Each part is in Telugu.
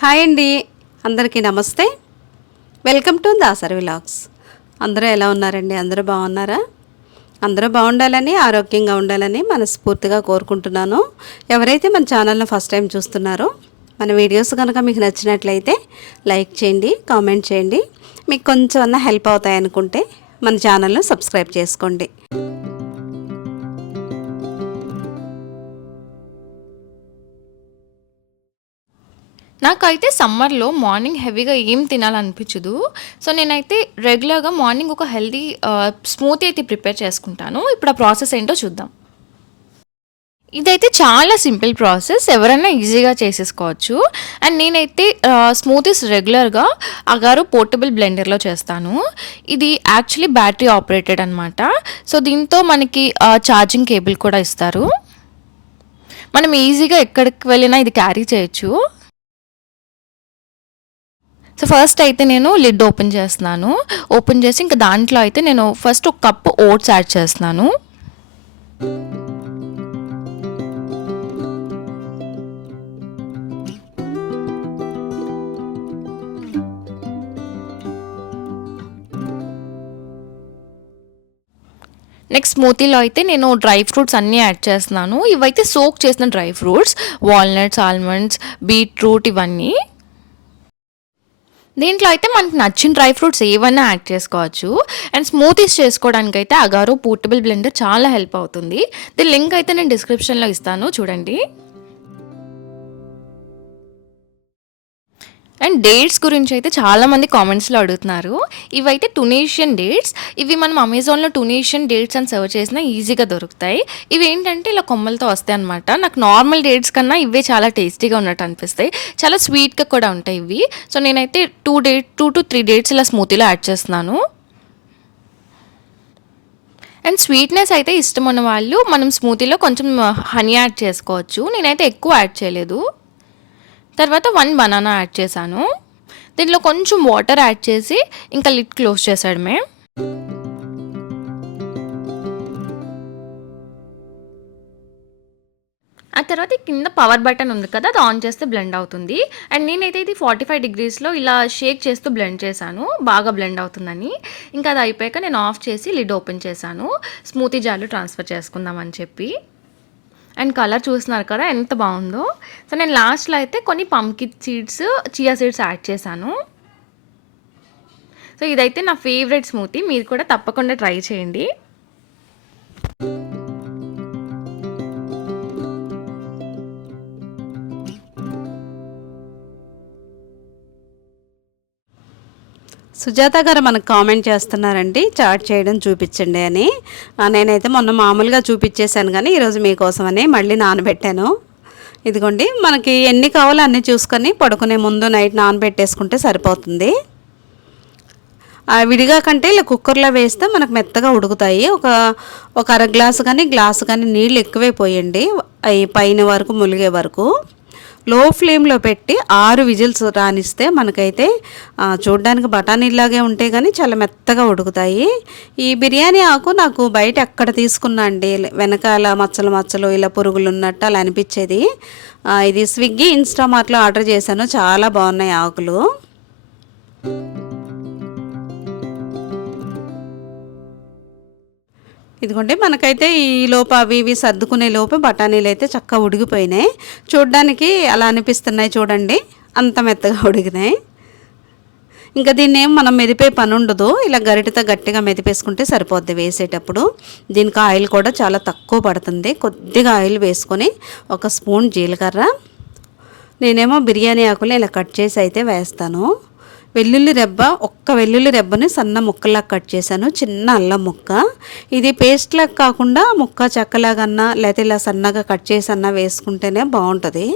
హాయ్ అండి. అందరికీ నమస్తే. Welcome to Dasari vlogs. అందరూ ఎలా ఉన్నారండి? అందరూ బాగున్నారా? అందరూ బాగుండాలని ఆరోగ్యంగా ఉండాలని మనస్ఫూర్తిగా కోరుకుంటున్నాను. ఎవరైతే మన ఛానల్ని ఫస్ట్ టైం చూస్తున్నారో మన వీడియోస్ కనుక మీకు నచ్చినట్లయితే లైక్ చేయండి కామెంట్ చేయండి. మీకు కొంచెం హెల్ప్ అవుతాయి అనుకుంటే మన ఛానల్ను సబ్స్క్రైబ్ చేసుకోండి. నాకైతే సమ్మర్లో మార్నింగ్ హెవీగా ఏం తినాలనిపించదు. సో నేనైతే రెగ్యులర్గా మార్నింగ్ ఒక హెల్దీ స్మూతీ అయితే ప్రిపేర్ చేసుకుంటాను. ఇప్పుడు ఆ ప్రాసెస్ ఏంటో చూద్దాం. ఇదైతే చాలా సింపుల్ ప్రాసెస్. ఎవరైనా ఈజీగా చేసేసుకోవచ్చు. అండ్ నేనైతే స్మూతీస్ రెగ్యులర్గా అగారు పోర్టబుల్ బ్లెండర్లో చేస్తాను. ఇది యాక్చువల్లీ బ్యాటరీ ఆపరేటెడ్ అనమాట సో దీంతో మనకి ఛార్జింగ్ కేబుల్ కూడా ఇస్తారు. మనం ఈజీగా ఎక్కడికి వెళ్ళినా ఇది క్యారీ చేయొచ్చు. సో ఫస్ట్ అయితే నేను లిడ్ ఓపెన్ చేస్తున్నాను. ఓపెన్ చేసి ఇంకా దాంట్లో అయితే నేను ఫస్ట్ ఒక కప్పు ఓట్స్ యాడ్ చేస్తున్నాను. నెక్స్ట్ స్మూతీలో అయితే నేను డ్రై ఫ్రూట్స్ అన్నీ యాడ్ చేస్తున్నాను. ఇవైతే సోక్ చేసిన dry fruits walnuts almonds beetroot ఇవన్నీ. దీంట్లో అయితే మనకు నచ్చిన డ్రై ఫ్రూట్స్ ఏవైనా యాడ్ చేసుకోవచ్చు. అండ్ స్మూతీస్ చేసుకోవడానికి అయితే అగారో పోర్టబుల్ బ్లెండర్ చాలా హెల్ప్ అవుతుంది. దీని లింక్ అయితే నేను డిస్క్రిప్షన్లో ఇస్తాను. చూడండి. అండ్ డేట్స్ గురించి అయితే చాలామంది కామెంట్స్లో అడుగుతున్నారు. ఇవైతే టునేషియన్ డేట్స్ ఇవి మనం అమెజాన్లో టునేషియన్ డేట్స్ అని సర్వ్ చేసినా ఈజీగా దొరుకుతాయి. ఇవి ఏంటంటే ఇలా కొమ్మలతో వస్తాయి అనమాట నాకు నార్మల్ డేట్స్ కన్నా ఇవే చాలా టేస్టీగా ఉన్నట్టు అనిపిస్తాయి. చాలా స్వీట్గా కూడా ఉంటాయి ఇవి. సో నేనైతే two date two to three dates ఇలా స్మూతీలో యాడ్ చేస్తున్నాను. అండ్ స్వీట్నెస్ అయితే ఇష్టం ఉన్న వాళ్ళు మనం స్మూతీలో కొంచెం uh, హనీ యాడ్ చేసుకోవచ్చు. నేనైతే ఎక్కువ యాడ్ చేయలేదు. తర్వాత వన్ బనానా యాడ్ చేశాను. దీంట్లో కొంచెం వాటర్ యాడ్ చేసి ఇంకా లిడ్ క్లోజ్ చేసాడమే ఆ తర్వాత కింద పవర్ బటన్ ఉంది కదా అది ఆన్ చేస్తే బ్లెండ్ అవుతుంది. అండ్ నేనైతే ఇది ఫార్టీ ఫైవ్ డిగ్రీస్లో ఇలా షేక్ చేస్తూ బ్లెండ్ చేశాను. బాగా బ్లెండ్ అవుతుందని. ఇంకా అది అయిపోయాక నేను ఆఫ్ చేసి లిడ్ ఓపెన్ చేశాను. స్మూతీ జార్లు ట్రాన్స్ఫర్ చేసుకుందామని చెప్పి. అండ్ కలర్ చూస్తున్నారు కదా ఎంత బాగుందో. సో నేను లాస్ట్లో అయితే కొన్ని pumpkin seeds chia seeds add చేశాను. సో ఇదైతే నా ఫేవరెట్ స్మూతీ మీరు కూడా తప్పకుండా ట్రై చేయండి. సుజాత గారు మనకు కామెంట్ చేస్తున్నారండి చాట్ చేయడం చూపించండి అని. నేనైతే మొన్న మామూలుగా చూపించేశాను కానీ ఈరోజు మీకోసమని మళ్ళీ నానబెట్టాను. ఇదిగోండి మనకి ఎన్ని కావాలో అన్నీ చూసుకొని పడుకునే ముందు నైట్ నానబెట్టేసుకుంటే సరిపోతుంది. ఆ, విడిగా కంటే ఇలా కుక్కర్లో వేస్తే మనకు మెత్తగా ఉడుకుతాయి. ఒక ఒక అర గ్లాసు కానీ గ్లాసు కానీ నీళ్ళు ఎక్కువే పోయండి అవి పైన వరకు ములిగే వరకు. లో ఫ్లేమ్లో పెట్టి ఆరు విజిల్స్ రానిస్తే మనకైతే చూడడానికి బఠానీలాగే ఉంటే కానీ చాలా మెత్తగా ఉడుకుతాయి. ఈ బిర్యానీ ఆకు నాకు బయట ఎక్కడ తీసుకున్నా అండి వెనకాల మచ్చలు మచ్చలు ఇలా పురుగులు ఉన్నట్టు అలా అనిపించేది. ఇది స్విగ్గీ ఇన్స్టామార్ట్లో ఆర్డర్ చేశాను చాలా బాగున్నాయి ఆకులు. ఇదిగోండి మనకైతే ఈ లోప అవి ఇవి సర్దుకునే లోపు బఠానీలు అయితే చక్కగా ఉడిగిపోయినాయి. చూడడానికి అలా అనిపిస్తున్నాయి చూడండి అంత మెత్తగా ఉడికినాయి ఇంకా దీన్ని ఏం మనం మెదిపే పని ఉండదు ఇలా గరిటతో గట్టిగా మెదిపేసుకుంటే సరిపోద్ది వేసేటప్పుడు. దీనికి ఆయిల్ కూడా చాలా తక్కువ పడుతుంది కొద్దిగా ఆయిల్ వేసుకొని ఒక స్పూన్ జీలకర్ర. నేనేమో బిర్యానీ ఆకులు ఇలా కట్ చేసి అయితే వేస్తాను. వెల్లుల్లి రెబ్బ ఒక్క వెల్లుల్లి రెబ్బని సన్న ముక్కలా కట్ చేశాను. చిన్న అల్లం ముక్క. ఇది పేస్ట్లా కాకుండా ముక్క చెక్కలాగన్నా లేకపోతే ఇలా సన్నగా కట్ చేసి అన్నా వేసుకుంటేనే బాగుంటుంది.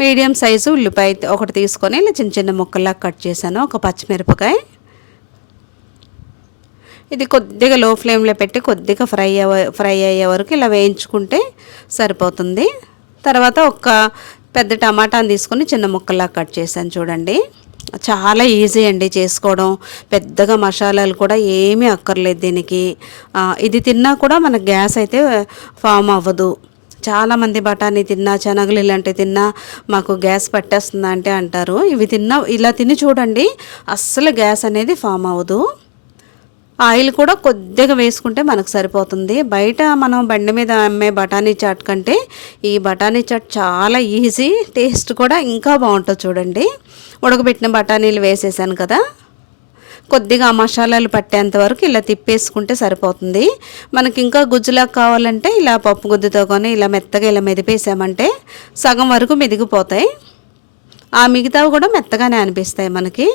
మీడియం సైజు ఉల్లిపాయ ఒకటి తీసుకొని ఇలా చిన్న చిన్న ముక్కలా కట్ చేశాను ఒక పచ్చిమిరపకాయ. ఇది కొద్దిగా లో ఫ్లేమ్లో పెట్టి కొద్దిగా ఫ్రై అవ ఫ్రై అయ్యే వరకు ఇలా వేయించుకుంటే సరిపోతుంది. తర్వాత ఒక పెద్ద టమాటాని తీసుకొని చిన్న ముక్కలా కట్ చేశాను చూడండి. చాలా ఈజీ అండి చేసుకోవడం. పెద్దగా మసాలాలు కూడా ఏమీ అక్కర్లేదు దీనికి. ఇది తిన్నా కూడా మనకు గ్యాస్ అయితే ఫామ్ అవ్వదు. చాలామంది బఠానీ తిన్నా శనగలు ఇలాంటివి తిన్నా మాకు గ్యాస్ పట్టేస్తుందా అంటే అంటారు. ఇవి తిన్నా ఇలా తిని చూడండి అస్సలు గ్యాస్ అనేది ఫామ్ అవ్వదు. ఆయిల్ కూడా కొద్దిగా వేసుకుంటే మనకు సరిపోతుంది. బయట మనం బండి మీద అమ్మే బఠానీ చాట్ కంటే ఈ బఠానీ చాట్ చాలా ఈజీ టేస్ట్ కూడా ఇంకా బాగుంటుంది చూడండి. ఉడకబెట్టిన బఠానీలు వేసేసాను కదా. కొద్దిగా మసాలాలు పట్టేంత వరకు ఇలా తిప్పేసుకుంటే సరిపోతుంది. మనకి ఇంకా గుజ్జులా కావాలంటే ఇలా పప్పు గుద్దుతో కానీ ఇలా మెత్తగా ఇలా మెదిపేసామంటే సగం వరకు మెదిగిపోతాయి. ఆ మిగతావి కూడా మెత్తగానే అనిపిస్తాయి మనకి.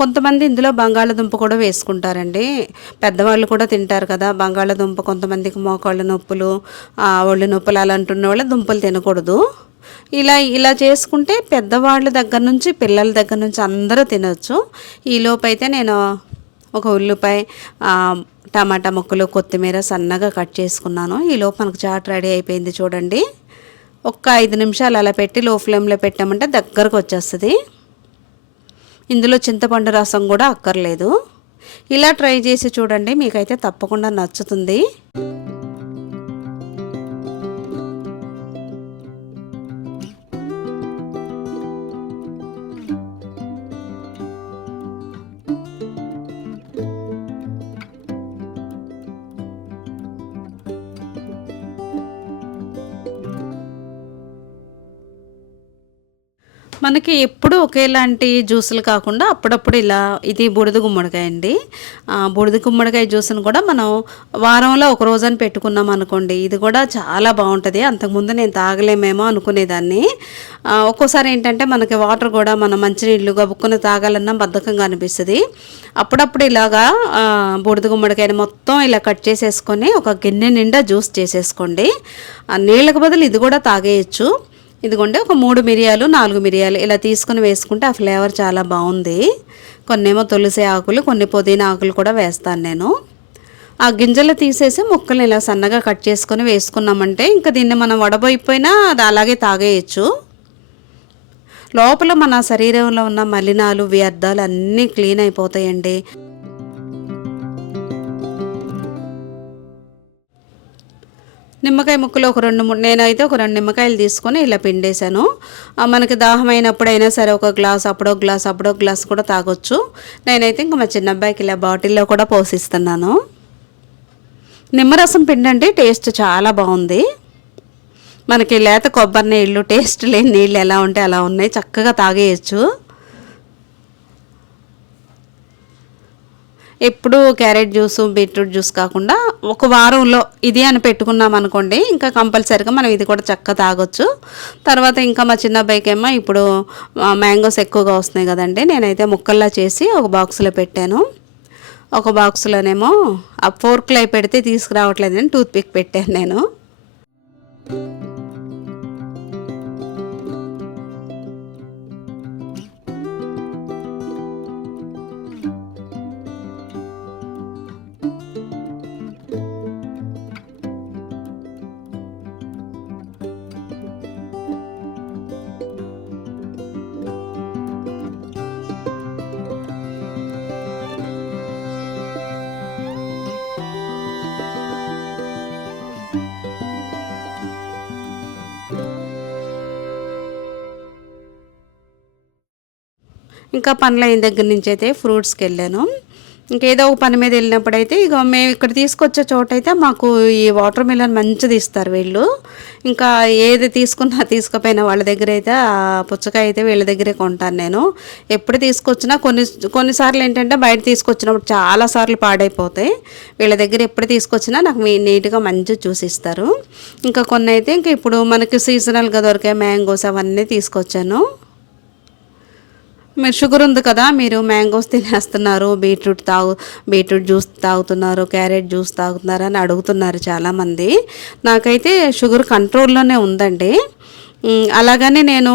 కొంతమంది ఇందులో బంగాళదుంప కూడా వేసుకుంటారండి. పెద్దవాళ్ళు కూడా తింటారు కదా బంగాళదుంప కొంతమందికి మోకాళ్ళ నొప్పులు ఒళ్ళు నొప్పులు అలా అంటున్న వాళ్ళు దుంపలు తినకూడదు. ఇలా ఇలా చేసుకుంటే పెద్దవాళ్ళ దగ్గర నుంచి పిల్లల దగ్గర నుంచి అందరూ తినొచ్చు. ఈలోపు అయితే నేను ఒక ఉల్లిపాయ టమాటా ముక్కలు కొత్తిమీర సన్నగా కట్ చేసుకున్నాను. ఈలోపు మనకు చాట్ రెడీ అయిపోయింది చూడండి. ఒక్క ఐదు నిమిషాలు అలా పెట్టి లో ఫ్లేమ్లో పెట్టామంటే దగ్గరకు వచ్చేస్తుంది. ఇందులో చింతపండు రసం కూడా అక్కర్లేదు. ఇలా ట్రై చేసి చూడండి మీకైతే తప్పకుండా నచ్చుతుంది. మనకి ఎప్పుడు ఒకేలాంటి జ్యూసులు కాకుండా అప్పుడప్పుడు ఇలా ఇది బూడిద గుమ్మడికాయ అండి. బూడిద గుమ్మడికాయ జ్యూస్ని కూడా మనం వారంలో ఒక రోజని పెట్టుకున్నాం అనుకోండి ఇది కూడా చాలా బాగుంటుంది. అంతకుముందు నేను తాగలేమేమో అనుకునేదాన్ని. ఒక్కోసారి ఏంటంటే మనకి వాటర్ కూడా మనం మంచినీళ్ళు గబుక్కుని తాగాలన్నా బద్ధకంగా అనిపిస్తుంది. అప్పుడప్పుడు ఇలాగా బూడిద గుమ్మడికాయని మొత్తం ఇలా కట్ చేసేసుకొని ఒక గిన్నె నిండా జ్యూస్ చేసేసుకోండి. నీళ్ళకు నీళ్ళకి బదులు ఇది కూడా తాగేయచ్చు. ఇదిగోండి ఒక మూడు మిరియాలు నాలుగు మిరియాలు ఇలా తీసుకొని వేసుకుంటే ఆ ఫ్లేవర్ చాలా బాగుంది. కొన్నేమో తులసి ఆకులు కొన్ని పుదీనా ఆకులు కూడా వేస్తాను నేను. ఆ గింజలు తీసేసి ముక్కలు ఇలా సన్నగా కట్ చేసుకొని వేసుకున్నామంటే ఇంకా దీన్ని మనం వడబోయిపోయినా అది అలాగే తాగేయచ్చు. లోపల మన శరీరంలో ఉన్న మలినాలు వ్యర్థాలు అన్నీ క్లీన్ అయిపోతాయండి. నిమ్మకాయ ముక్కలు ఒక రెండు మూడు నేనైతే ఒక రెండు నిమ్మకాయలు తీసుకొని ఇలా పిండేశాను. మనకి దాహం అయినప్పుడైనా సరే ఒక గ్లాస్ అప్పుడో గ్లాస్ అప్పుడో గ్లాస్ కూడా తాగొచ్చు. నేనైతే ఇంకా మా చిన్న అబ్బాయికి ఇలా బాటిల్లో కూడా పోసిస్తున్నాను. నిమ్మరసం పిండండి టేస్ట్ చాలా బాగుంది. మనకి లేత కొబ్బరి నీళ్ళు టేస్ట్ లేని నీళ్ళు ఎలా ఉంటే అలా ఉన్నాయి చక్కగా తాగేయచ్చు. ఎప్పుడు క్యారెట్ జ్యూస్ బీట్రూట్ జ్యూస్ కాకుండా ఒక వారంలో ఇది అని పెట్టుకున్నాం అనుకోండి ఇంకా కంపల్సరీగా మనం ఇది కూడా చక్కగా తాగొచ్చు. తర్వాత ఇంకా మా చిన్న అబ్బాయికి ఏమో ఇప్పుడు మ్యాంగోస్ ఎక్కువగా వస్తున్నాయి కదండి నేనైతే ముక్కల్లా చేసి ఒక బాక్స్లో పెట్టాను. ఒక బాక్స్లోనేమో ఆ ఫోర్క్లో అయి పెడితే తీసుకురావట్లేదని టూత్ పిక్ పెట్టాను నేను. ఇంకా పనులు అయిన దగ్గర నుంచి అయితే ఫ్రూట్స్కి వెళ్ళాను. ఇంకేదో ఒక పని మీద వెళ్ళినప్పుడైతే ఇక మేము ఇక్కడ తీసుకొచ్చే చోట అయితే మాకు ఈ వాటర్ మిలన్ మంచిది ఇస్తారు వీళ్ళు. ఇంకా ఏది తీసుకున్నా తీసుకుపోయినా వాళ్ళ దగ్గర అయితే ఆ పుచ్చకాయ అయితే వీళ్ళ దగ్గరే కొంటాను నేను. ఎప్పుడు తీసుకొచ్చినా కొన్ని కొన్నిసార్లు ఏంటంటే బయట తీసుకొచ్చినప్పుడు చాలాసార్లు పాడైపోతాయి. వీళ్ళ దగ్గర ఎప్పుడు తీసుకొచ్చినా నాకు మీ- నీట్గా మంచిగా చూసి ఇస్తారు ఇంకా కొన్ని అయితే ఇంకా ఇప్పుడు మనకి సీజనల్గా దొరికే మ్యాంగోస్ అవన్నీ తీసుకొచ్చాను. మీరు షుగర్ ఉంది కదా మీరు మ్యాంగోస్ తినేస్తున్నారు బీట్రూట్ తాగు బీట్రూట్ జ్యూస్ తాగుతున్నారు క్యారెట్ జ్యూస్ తాగుతున్నారు అని అడుగుతున్నారు చాలామంది. నాకైతే షుగర్ కంట్రోల్లోనే ఉందండి. అలాగనే అలాగని నేను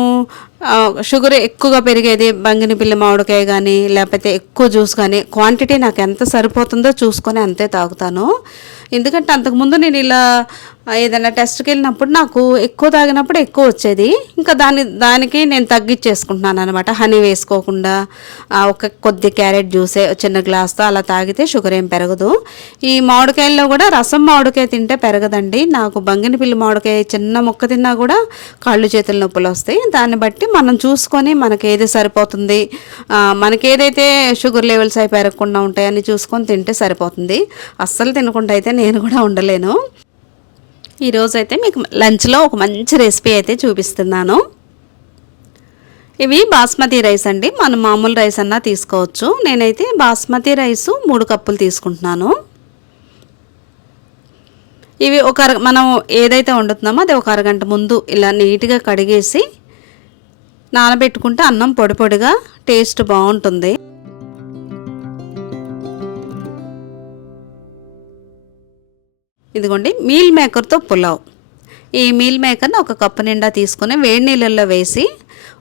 షుగర్ ఎక్కువగా పెరిగేది బంగినపిల్లి మామిడికాయ కానీ లేకపోతే ఎక్కువ జ్యూస్ కానీ క్వాంటిటీ నాకు ఎంత సరిపోతుందో చూసుకొని అంతే తాగుతాను. ఎందుకంటే అంతకుముందు నేను ఇలా ఏదైనా టెస్ట్కి వెళ్ళినప్పుడు నాకు ఎక్కువ తాగినప్పుడు ఎక్కువ వచ్చేది. ఇంకా దాని దానికి నేను తగ్గించేసుకుంటున్నాను అనమాట హనీ వేసుకోకుండా ఒక కొద్ది క్యారెట్ జ్యూసే చిన్న గ్లాస్తో అలా తాగితే షుగర్ ఏం పెరగదు. ఈ మామిడికాయల్లో కూడా రసం మామిడికాయ తింటే పెరగదండి. నాకు బంగినపిల్లి మామిడికాయ చిన్న ముక్క తిన్నా కూడా కాళ్ళు చేతుల నొప్పులు వస్తాయి. దాన్ని బట్టి మనం చూసుకొని మనకి ఏది సరిపోతుంది మనకి ఏదైతే షుగర్ లెవెల్స్ అయి పెరగకుండా ఉంటాయని చూసుకొని తింటే సరిపోతుంది. అస్సలు తినకుండా అయితే నేను కూడా ఉండలేను. ఈరోజు అయితే మీకు లంచ్లో ఒక మంచి రెసిపీ అయితే చూపిస్తున్నాను. ఇవి బాస్మతి రైస్ అండి. మనం మామూలు రైస్ అన్నా తీసుకోవచ్చు. నేనైతే బాస్మతి రైస్ మూడు కప్పులు తీసుకుంటున్నాను. ఇవి ఒక అర మనం ఏదైతే వండుతున్నామో అది ఒక అరగంట ముందు ఇలా నీట్గా కడిగేసి నానబెట్టుకుంటే అన్నం పొడి పొడిగా టేస్ట్ బాగుంటుంది. ఇదిగోండి మీల్ మేకర్తో పులావ్. ఈ మీల్ మేకర్ని ఒక కప్పు నిండా తీసుకొని వేడి నీళ్ళల్లో వేసి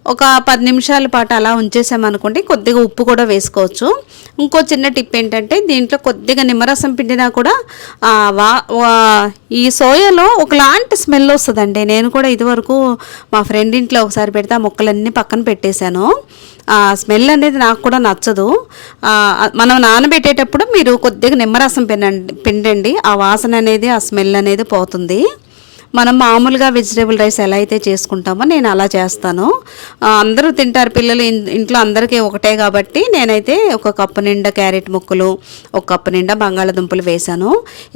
ఒక పది నిమిషాల పాటు అలా ఉంచేసామనుకోండి కొద్దిగా ఉప్పు కూడా వేసుకోవచ్చు. ఇంకో చిన్న టిప్ ఏంటంటే దీంట్లో కొద్దిగా నిమ్మరసం పిండినా కూడా వా వా- ఈ సోయాలో ఒకలాంటి స్మెల్ వస్తుందండి. నేను కూడా ఇదివరకు మా ఫ్రెండ్ ఇంట్లో ఒకసారి పెడితే ఆ ముక్కలన్నీ పక్కన పెట్టేశాను. స్మెల్ అనేది నాకు కూడా నచ్చదు. మనం నానబెట్టేటప్పుడు మీరు కొద్దిగా నిమ్మరసం పిండండి పిండండి. ఆ వాసన అనేది ఆ స్మెల్ అనేది పోతుంది. మనం మామూలుగా వెజిటేబుల్ రైస్ ఎలా అయితే చేసుకుంటామో నేను అలా చేస్తాను. అందరూ తింటారు పిల్లలు ఇంట్లో అందరికీ ఒకటే కాబట్టి నేనైతే ఒక కప్పు నిండా క్యారెట్ ముక్కలు ఒక కప్పు నిండా బంగాళదుంపలు వేశాను.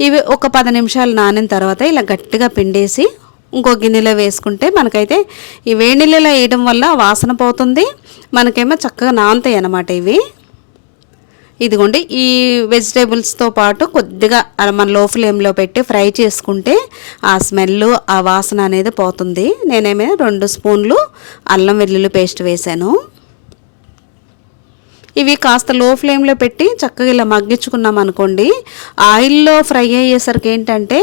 ఇవి ఒక పది నిమిషాలు నానిన తర్వాత ఇలా గట్టిగా పిండేసి ఇంకో గిన్నెలో వేసుకుంటే మనకైతే ఈ వేడి నీళ్ళలో వేయడం వల్ల వాసన పోతుంది. మనకేమో చక్కగా నానుతాయి అన్నమాట ఇవి. ఇదిగోండి ఈ వెజిటేబుల్స్తో పాటు కొద్దిగా అలా మన లో ఫ్లేమ్లో పెట్టి ఫ్రై చేసుకుంటే ఆ స్మెల్ ఆ వాసన అనేది పోతుంది. నేనేమైనా రెండు స్పూన్లు అల్లం వెల్లుల్లి పేస్ట్ వేశాను. ఇవి కాస్త లో ఫ్లేమ్లో పెట్టి చక్కగా ఇలా మగ్గించుకున్నాం అనుకోండి. ఆయిల్లో ఫ్రై అయ్యేసరికి ఏంటంటే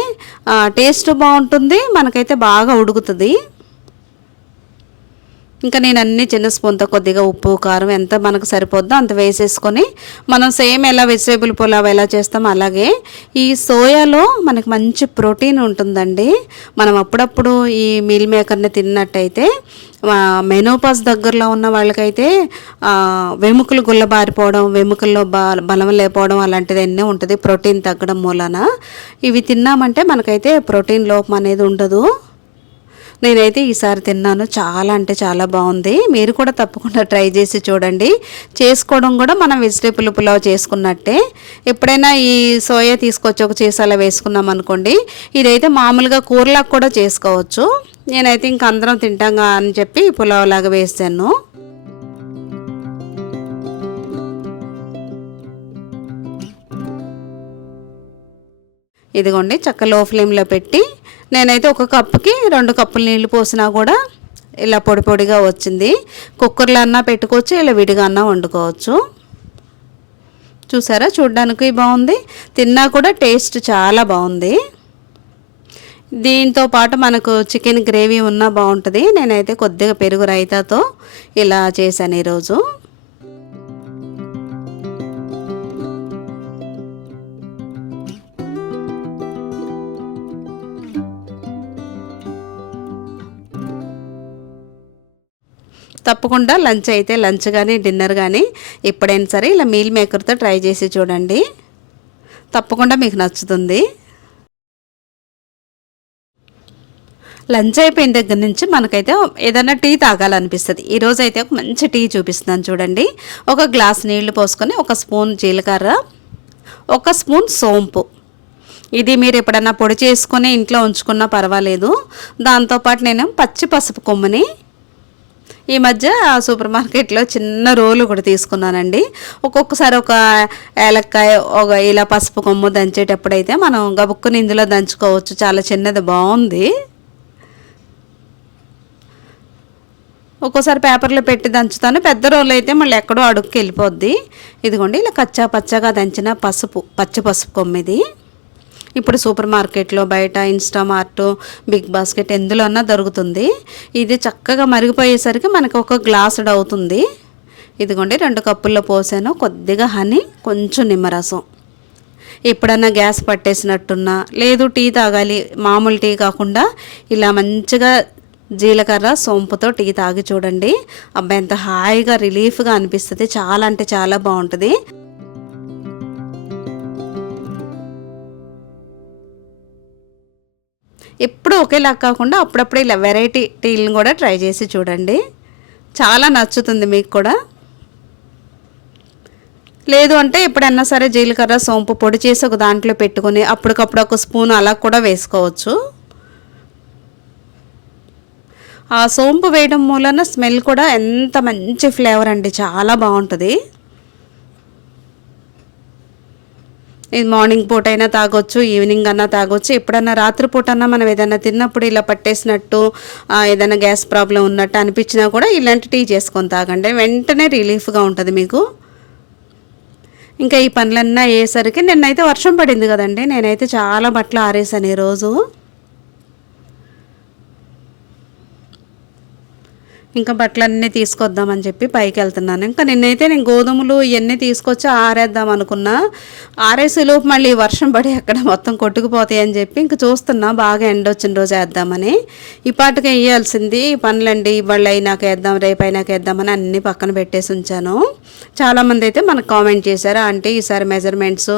టేస్ట్ బాగుంటుంది మనకైతే బాగా ఉడుకుతుంది. ఇంకా నేను అన్ని చిన్న స్పూన్తో కొద్దిగా ఉప్పు కారం ఎంత మనకు సరిపోద్దో అంత వేసేసుకొని మనం సేమ్ ఎలా వెజిటేబుల్ పులావ్ ఎలా చేస్తామో అలాగే ఈ సోయాలో మనకి మంచి ప్రోటీన్ ఉంటుందండి. మనం అప్పుడప్పుడు ఈ మీల్ మేకర్ని తిన్నట్టయితే మెనోపాస్ దగ్గరలో ఉన్న వాళ్ళకైతే వెముకలు గుల్లబారిపోవడం వెముకల్లో బ బలం లేకపోవడం అలాంటిది అన్నీ ఉంటుంది. ప్రోటీన్ తగ్గడం మూలన. ఇవి తిన్నామంటే మనకైతే ప్రోటీన్ లోపం అనేది ఉండదు. నేనైతే ఈసారి తిన్నాను. చాలా అంటే చాలా బాగుంది. మీరు కూడా తప్పకుండా ట్రై చేసి చూడండి. చేసుకోవడం కూడా మనం వెజిటేబుల్ పులావ్ చేసుకున్నట్టే. ఎప్పుడైనా ఈ సోయా తీసుకొచ్చి ఒక చేసి అలా వేసుకున్నాం అనుకోండి ఇదైతే మామూలుగా కూరలాగా కూడా చేసుకోవచ్చు. నేనైతే ఇంక అందరం తింటాం అని చెప్పి పులావ్ లాగా వేసాను. ఇదిగోండి చక్క లో ఫ్లేమ్లో పెట్టి నేనైతే ఒక కప్పుకి రెండు కప్పులు నీళ్ళు పోసినా కూడా ఇలా పొడి పొడిగా వచ్చింది. కుక్కర్లో అన్నా పెట్టుకోవచ్చు ఇలా విడిగా అన్నా వండుకోవచ్చు. చూసారా? చూడ్డానికి బాగుంది. తిన్నా కూడా టేస్ట్ చాలా బాగుంది. దీంతో పాటు మనకు చికెన్ గ్రేవీ ఉన్నా బాగుంటుంది. నేనైతే కొద్దిగా పెరుగు రైతాతో ఇలా చేశాను ఈరోజు. తప్పకుండా లంచ్ అయితే లంచ్ కానీ డిన్నర్ కానీ ఎప్పుడైనా సరే ఇలా మీల్ మేకర్తో ట్రై చేసి చూడండి. తప్పకుండా మీకు నచ్చుతుంది. లంచ్ అయిపోయిన దగ్గర నుంచి మనకైతే ఏదైనా టీ తాగాలనిపిస్తుంది. ఈరోజు అయితే ఒక మంచి టీ చూపిస్తున్నాను చూడండి. ఒక గ్లాస్ నీళ్ళు పోసుకొని ఒక స్పూన్ జీలకర్ర ఒక స్పూన్ సోంపు. ఇది మీరు ఎప్పుడన్నా పొడి చేసుకొని ఇంట్లో ఉంచుకున్నా పర్వాలేదు. దాంతోపాటు నేను పచ్చి పసుపు కొమ్ముని ఈ మధ్య సూపర్ మార్కెట్లో చిన్న రోలు కూడా తీసుకున్నానండి. ఒక్కొక్కసారి ఒక ఏలక్కాయ ఒక ఇలా పసుపు కొమ్ము దంచేటప్పుడైతే మనం గబుక్కుని ఇందులో దంచుకోవచ్చు. చాలా చిన్నది బాగుంది. ఒక్కోసారి పేపర్లో పెట్టి దంచుతాను. పెద్ద రోలు అయితే మళ్ళీ ఎక్కడో అడుగుకి వెళ్ళిపోద్ది. ఇదిగోండి ఇలా కచ్చా పచ్చగా దంచిన పసుపు పచ్చి పసుపు కొమ్మిది. ఇప్పుడు సూపర్ మార్కెట్లో బయట ఇన్స్టామార్ట్ బిగ్ బాస్కెట్ ఎందులోన్నా దొరుకుతుంది. ఇది చక్కగా మరిగిపోయేసరికి మనకు ఒక గ్లాస్ అవుతుంది ఇదిగోండి రెండు కప్పుల్లో పోసాను. కొద్దిగా హనీ కొంచెం నిమ్మరసం. ఎప్పుడన్నా గ్యాస్ పట్టేసినట్టున్నా లేదు టీ తాగాలి మామూలు టీ కాకుండా ఇలా మంచిగా జీలకర్ర సోంపుతో టీ తాగి చూడండి. అబ్బాయి ఎంత హాయిగా రిలీఫ్గా అనిపిస్తుంది. చాలా అంటే చాలా బాగుంటుంది. ఎప్పుడు ఒకేలా కాకుండా అప్పుడప్పుడు ఇలా వెరైటీ టీలను కూడా ట్రై చేసి చూడండి. చాలా నచ్చుతుంది మీకు కూడా. లేదు అంటే ఎప్పుడైనా సరే జీలకర్ర సోంపు పొడి చేసి ఒక దాంట్లో పెట్టుకొని అప్పటికప్పుడు ఒక స్పూన్ అలా కూడా వేసుకోవచ్చు. ఆ సోంపు వేయడం మూలన స్మెల్ కూడా ఎంత మంచి ఫ్లేవర్ అండి. చాలా బాగుంటుంది. ఇది మార్నింగ్ పూట అయినా తాగొచ్చు ఈవినింగ్ అన్నా తాగొచ్చు. ఎప్పుడన్నా రాత్రిపూట అన్నా మనం ఏదైనా తిన్నప్పుడు ఇలా పట్టేసినట్టు ఏదైనా గ్యాస్ ప్రాబ్లం ఉన్నట్టు అనిపించినా కూడా ఇలాంటి టీ చేసుకొని తాగండి. వెంటనే రిలీఫ్గా ఉంటుంది మీకు. ఇంకా ఈ పనులన్నీ అయ్యేసరికి నిన్నైతే వర్షం పడింది కదండి. నేనైతే చాలా బట్టలు ఆరేసాను ఈరోజు. ఇంకా బట్టలన్నీ తీసుకొద్దామని చెప్పి పైకి వెళ్తున్నాను ఇంకా నిన్నైతే నేను గోధుమలు ఇవన్నీ తీసుకొచ్చి ఆరేద్దాం అనుకున్నా. ఆరేసేలోపు మళ్ళీ వర్షం పడి అక్కడ మొత్తం కొట్టుకుపోతాయి అని చెప్పి ఇంక చూస్తున్నా. బాగా ఎండ వచ్చిన రోజు వేద్దామని. ఈ పాటకి వేయాల్సింది పనులండి. ఇవాళ అయినాక వేద్దాం రేపు అయినాక వేద్దామని అన్ని పక్కన పెట్టేసి ఉంచాను. చాలామంది అయితే మనకు కామెంట్ చేశారు అంటే ఈసారి మెజర్మెంట్స్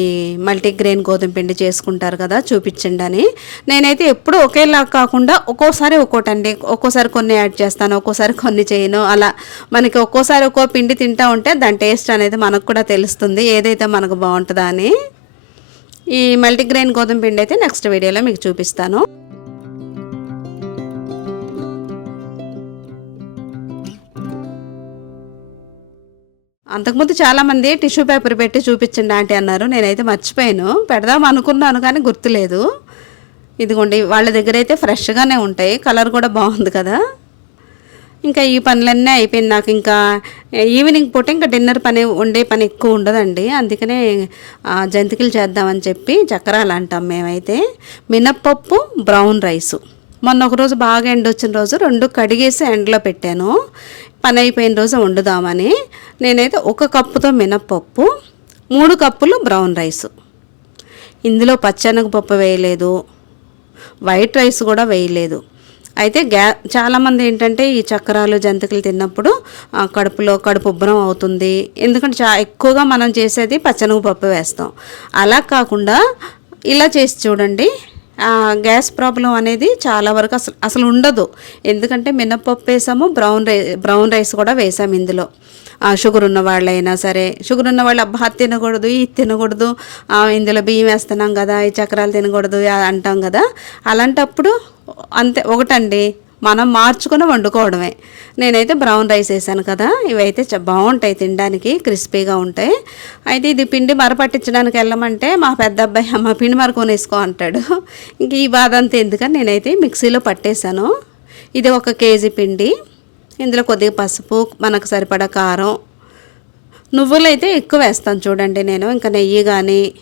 ఈ మల్టీగ్రెయిన్ గోధుమ పిండి చేసుకుంటారు కదా చూపించండి అని. నేనైతే ఎప్పుడు ఒకేలా కాకుండా ఒక్కోసారి ఒక్కోటండి. ఒక్కోసారి కొన్ని యాడ్ చేస్తాను ఒక్కోసారి కొన్ని చేయను. అలా మనకి ఒక్కోసారి ఒక్కో పిండి తింటా ఉంటే దాని టేస్ట్ అనేది మనకు కూడా తెలుస్తుంది. ఏదైతే మనకు బాగుంటుందా అని. ఈ మల్టీగ్రెయిన్ గోధుమ పిండి అయితే నెక్స్ట్ వీడియోలో మీకు చూపిస్తాను. అంతకుముందు చాలామంది టిష్యూ పేపర్ పెట్టి చూపించండి ఆంటీ అన్నారు. నేనైతే మర్చిపోయాను. పెడదాం అనుకున్నాను కానీ గుర్తులేదు. ఇదిగోండి వాళ్ళ దగ్గర అయితే ఫ్రెష్గానే ఉంటాయి. కలర్ కూడా బాగుంది కదా. ఇంకా ఈ పనులన్నీ అయిపోయింది నాకు ఇంకా ఈవినింగ్ పూట ఇంకా డిన్నర్ పని వండే పని ఎక్కువ ఉండదండి. అందుకనే జంతికలు చేద్దామని చెప్పి చక్రాలు అంటాం మేమైతే. మినప్పప్పు బ్రౌన్ రైసు. మొన్న ఒక రోజు బాగా ఎండ వచ్చిన రోజు రెండు కడిగేసి ఎండలో పెట్టాను. పని అయిపోయిన రోజు వండుదామని. నేనైతే ఒక కప్పుతో మినప్పప్పు మూడు కప్పులు బ్రౌన్ రైసు. ఇందులో పచ్చనగపప్పు వేయలేదు. వైట్ రైస్ కూడా వేయలేదు. అయితే గ్యా చాలామంది ఏంటంటే ఈ చక్రాలు జంతికలు తిన్నప్పుడు కడుపులో కడుపు ఉబ్బరం అవుతుంది. ఎందుకంటే చా ఎక్కువగా మనం చేసేది పచ్చనగపప్పు వేస్తాం. అలా కాకుండా ఇలా చేసి చూడండి గ్యాస్ ప్రాబ్లం అనేది చాలా వరకు అసలు అసలు ఉండదు. ఎందుకంటే మినప్పప్పు వేసాము బ్రౌన్ రై బ్రౌన్ రైస్ కూడా వేసాము ఇందులో. షుగర్ ఉన్న వాళ్ళైనా సరే షుగర్ ఉన్న వాళ్ళు అబ్బా తినకూడదు ఇది తినకూడదు ఇందులో బియ్యం వేస్తున్నాం కదా ఈ చక్రాలు తినకూడదు అంటాం కదా. అలాంటప్పుడు అంతే ఒకటండి మనం మార్చుకుని వండుకోవడమే. నేనైతే బ్రౌన్ రైస్ వేసాను కదా ఇవైతే చ- బాగుంటాయి తినడానికి క్రిస్పీగా ఉంటాయి. అయితే ఇది పిండి మర పట్టించడానికి వెళ్ళమంటే మా పెద్ద అబ్బాయి అమ్మ పిండి మర కొనేసుకో అంటాడు. ఇంక ఈ బాధ అంతా ఎందుకని నేనైతే మిక్సీలో పట్టేశాను. ఇది ఒక కేజీ పిండి. ఇందులో కొద్దిగా పసుపు మనకు సరిపడా కారం. నువ్వులు అయితే ఎక్కువ వేస్తాను చూడండి నేను. ఇంకా నెయ్యి కానీ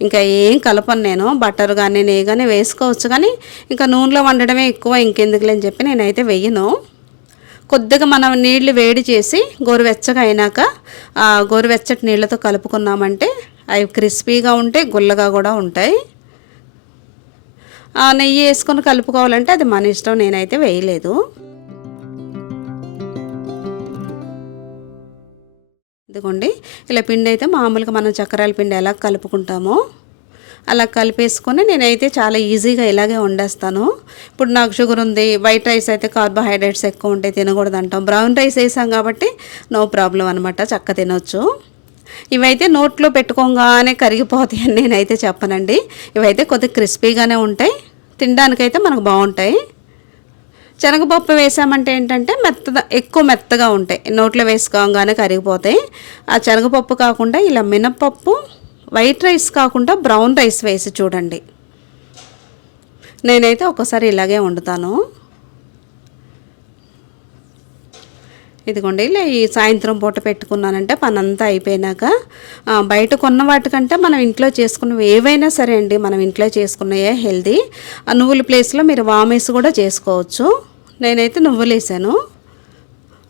ఇంకా ఏం కలపను నేను. బటర్ కానీ నెయ్యి కానీ వేసుకోవచ్చు కానీ ఇంకా నూనెలో వండడమే ఎక్కువ ఇంకెందుకులే అని చెప్పి నేనైతే వెయ్యను కొద్దిగా మనం నీళ్ళు వేడి చేసి గోరువెచ్చగా అయినాక ఆ గోరువెచ్చటి నీళ్ళతో కలుపుకున్నామంటే అవి క్రిస్పీగా ఉంటాయి గుల్లగా కూడా ఉంటాయి. ఆ నెయ్యి వేసుకొని కలుపుకోవాలంటే అది మన ఇష్టం. నేనైతే వేయలేదు. ఇదిగోండి. ఇలా పిండి అయితే మామూలుగా మనం చక్రాల పిండి ఎలా కలుపుకుంటామో అలా కలిపేసుకొని నేనైతే చాలా ఈజీగా ఇలాగే వండేస్తాను. ఇప్పుడు నాకు షుగర్ ఉంది వైట్ రైస్ అయితే కార్బోహైడ్రేట్స్ ఎక్కువ ఉంటాయి తినకూడదు అంటాం బ్రౌన్ రైస్ వేసాం కాబట్టి నో ప్రాబ్లం అనమాట చక్క తినొచ్చు. ఇవైతే నోట్లో పెట్టుకోగానే కరిగిపోతాయి అని నేనైతే చెప్పనండి. ఇవైతే కొద్దిగా క్రిస్పీగానే ఉంటాయి. తినడానికైతే మనకు బాగుంటాయి. శనగపప్పు వేసామంటే ఏంటంటే మెత్తగా ఎక్కువ మెత్తగా ఉంటాయి. నోట్లో వేసుకోగానే కరిగిపోతాయి. ఆ శనగపప్పు కాకుండా ఇలా మినపప్పు వైట్ రైస్ కాకుండా బ్రౌన్ రైస్ వేసి చూడండి. నేనైతే ఒకసారి ఇలాగే వండుతాను. ఇదిగోండి ఇలా ఈ సాయంత్రం పూట పెట్టుకున్నానంటే పని అంతా అయిపోయినాక బయట కొన్న వాటికంటే మనం ఇంట్లో చేసుకున్నవి ఏవైనా సరే అండి మనం ఇంట్లో చేసుకున్నవే హెల్దీ. ఆ నువ్వుల ప్లేస్లో మీరు వామేసి కూడా చేసుకోవచ్చు. నేనైతే నువ్వులు వేసాను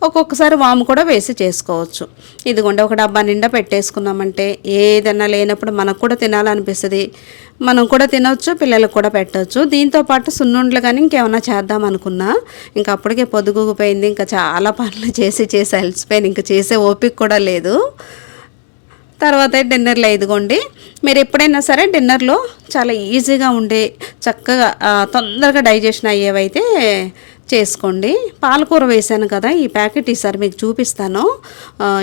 ఒక్కొక్కసారి వాము కూడా వేసి చేసుకోవచ్చు. ఇదిగోండి ఒక డబ్బా నిండా పెట్టేసుకున్నామంటే ఏదన్నా లేనప్పుడు మనకు కూడా తినాలనిపిస్తుంది. మనం కూడా తినవచ్చు పిల్లలకు కూడా పెట్టవచ్చు దీంతో పాటు సున్నుండలు కానీ ఇంకేమైనా చేద్దాం అనుకున్నా. ఇంకా అప్పటికే పొద్దుగుపోయింది ఇంకా చాలా పనులు చేసి చేసి అలసిపోయింది ఇంకా చేసే ఓపిక కూడా లేదు. తర్వాత డిన్నర్లో ఇదిగోండి మీరు ఎప్పుడైనా సరే డిన్నర్లో చాలా ఈజీగా ఉండే చక్కగా తొందరగా డైజెషన్ అయ్యేవైతే చేసుకోండి. పాలకూర వేసాను కదా ఈ ప్యాకెట్ ఈసారి మీకు చూపిస్తాను.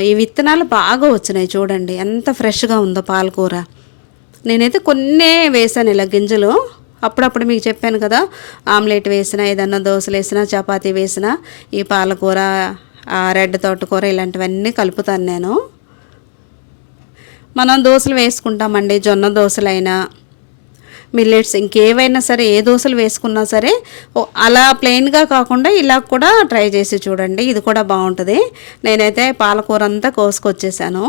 ఈ విత్తనాలు బాగా వచ్చినాయి చూడండి. ఎంత ఫ్రెష్గా ఉందో పాలకూర. నేనైతే కొన్నే వేసాను ఇలా గింజలు. అప్పుడప్పుడు మీకు చెప్పాను కదా ఆమ్లెట్ వేసినా ఏదన్నా దోశలు వేసినా చపాతీ వేసినా ఈ పాలకూర ఆ రెడ్ తోటకూర ఇలాంటివన్నీ కలుపుతాను నేను. మనం దోశలు వేసుకుంటామండి జొన్న దోశలైనా మిల్లెట్స్ ఇంకేవైనా సరే ఏ దోశలు వేసుకున్నా సరే అలా ప్లెయిన్గా కాకుండా ఇలా కూడా ట్రై చేసి చూడండి ఇది కూడా బాగుంటుంది. నేనైతే పాలకూర అంతా కోసుకొచ్చేసాను.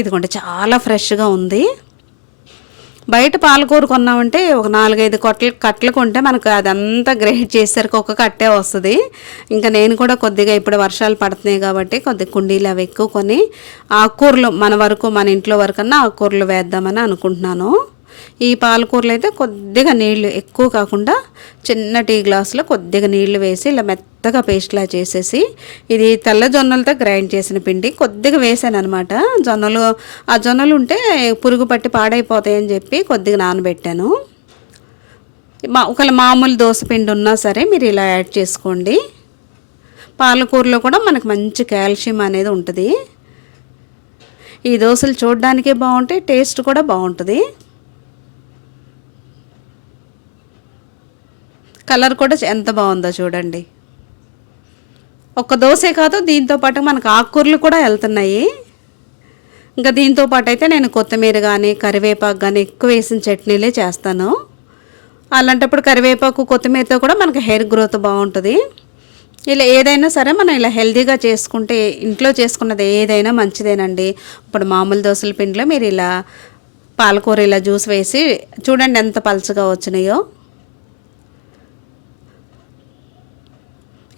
ఇదిగోండి చాలా ఫ్రెష్గా ఉంది. బయట పాలకూర కొన్నామంటే ఒక నాలుగైదు కొట్ల కట్టలు కొంటే మనకు అదంతా గ్రేట్ చేసేసరికి ఒక కట్టే వస్తుంది. ఇంకా నేను కూడా కొద్దిగా ఇప్పుడు వర్షాలు పడుతున్నాయి కాబట్టి కొద్దిగా కుండీలు అవి ఎక్కువ కొని ఆకుకూరలు మన వరకు మన ఇంట్లో వరకన్నా ఆకుకూరలు వేద్దామని అనుకుంటున్నాను. ఈ పాలకూరలు అయితే కొద్దిగా నీళ్ళు ఎక్కువ కాకుండా చిన్న టీ గ్లాసులో కొద్దిగా నీళ్ళు వేసి ఇలా మెత్తగా పేస్ట్లా చేసేసి ఇది తెల్ల జొన్నలతో గ్రైండ్ చేసిన పిండి కొద్దిగా వేసాను అనమాట జొన్నలు ఆ జొన్నలు ఉంటే పురుగు పట్టి పాడైపోతాయని చెప్పి కొద్దిగా నానబెట్టాను. మా ఒకవేళ మామూలు దోశ పిండి ఉన్నా సరే మీరు ఇలా యాడ్ చేసుకోండి. పాలకూరలో కూడా మనకు మంచి కాల్షియం అనేది ఉంటుంది. ఈ దోశలు చూడడానికే బాగుంటాయి టేస్ట్ కూడా బాగుంటుంది. కలర్ కూడా ఎంత బాగుందో చూడండి. ఒక్క దోశే కాదు దీంతో పాటు మనకు ఆకుకూరలు కూడా వెళ్తున్నాయి. ఇంకా దీంతో పాటు అయితే నేను కొత్తిమీర కానీ కరివేపాకు కానీ ఎక్కువ వేసిన చట్నీలే చేస్తాను. అలాంటప్పుడు కరివేపాకు కొత్తిమీరతో కూడా మనకి హెయిర్ గ్రోత్ బాగుంటుంది. ఇలా ఏదైనా సరే మనం ఇలా హెల్తీగా చేసుకుంటే ఇంట్లో చేసుకున్నది ఏదైనా మంచిదేనండి. ఇప్పుడు మామూలు దోశల పిండిలో మీరు ఇలా పాలకూర ఇలా జ్యూస్ వేసి చూడండి ఎంత పలుచగా వచ్చినాయో.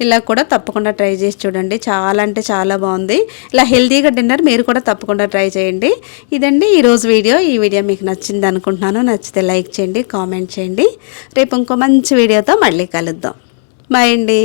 ఇలా కూడా తప్పకుండా ట్రై చేసి చూడండి. చాలా అంటే చాలా బాగుంది. ఇలా హెల్తీగా డిన్నర్ మీరు కూడా తప్పకుండా ట్రై చేయండి. ఇదండి ఈరోజు వీడియో. ఈ వీడియో మీకు నచ్చింది అనుకుంటున్నాను. నచ్చితే లైక్ చేయండి కామెంట్ చేయండి. రేపు ఇంకో మంచి వీడియోతో మళ్ళీ కలుద్దాం. బాయ్ అండి.